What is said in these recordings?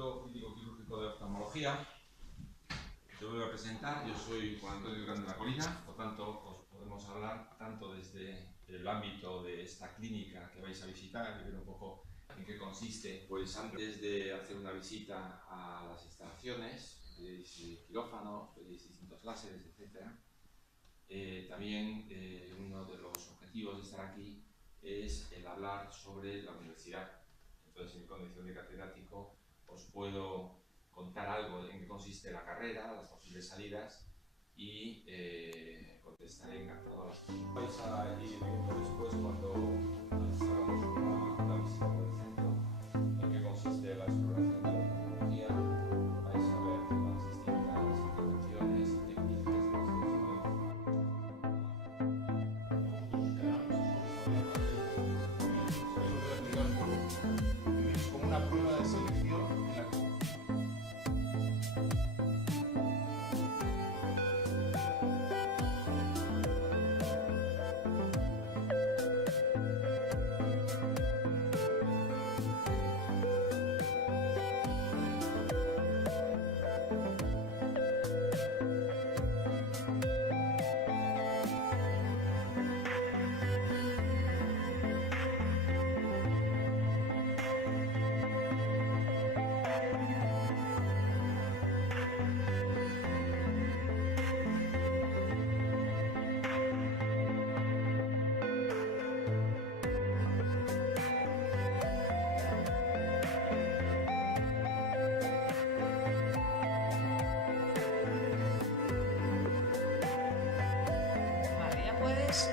Instituto Clínico Quirúrgico de Oftalmología. Te voy a presentar, yo soy Juan Antonio Grande de la Colina, por tanto os podemos hablar tanto desde el ámbito de esta clínica que vais a visitar y ver un poco en qué consiste. Pues antes de hacer una visita a las instalaciones, veréis quirófanos, veréis distintos láseres, etc. También uno de los objetivos de estar aquí es el hablar sobre la universidad. Entonces, en mi condición de catedrático, os puedo contar algo en qué consiste la carrera, las posibles salidas y contestaré encantado a las preguntas. Vais a ir viendo después cuando hagamos una visita por el centro en qué consiste la exploración de la oftalmología. Vais a ver las distintas intervenciones y técnicas de las que como una prueba de selección en la que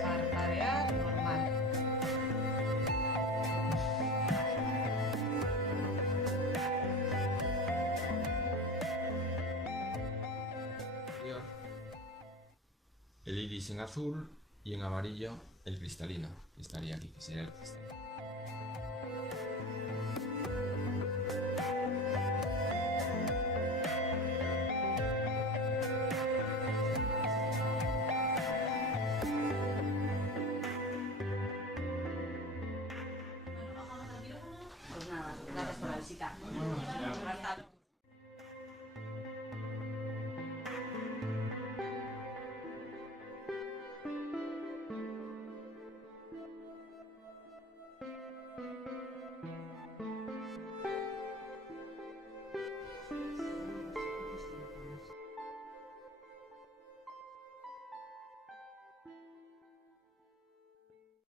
parpadear normal. el iris en azul y en amarillo el cristalino, que estaría aquí, que sería el cristalino. Pues nada, gracias por la visita.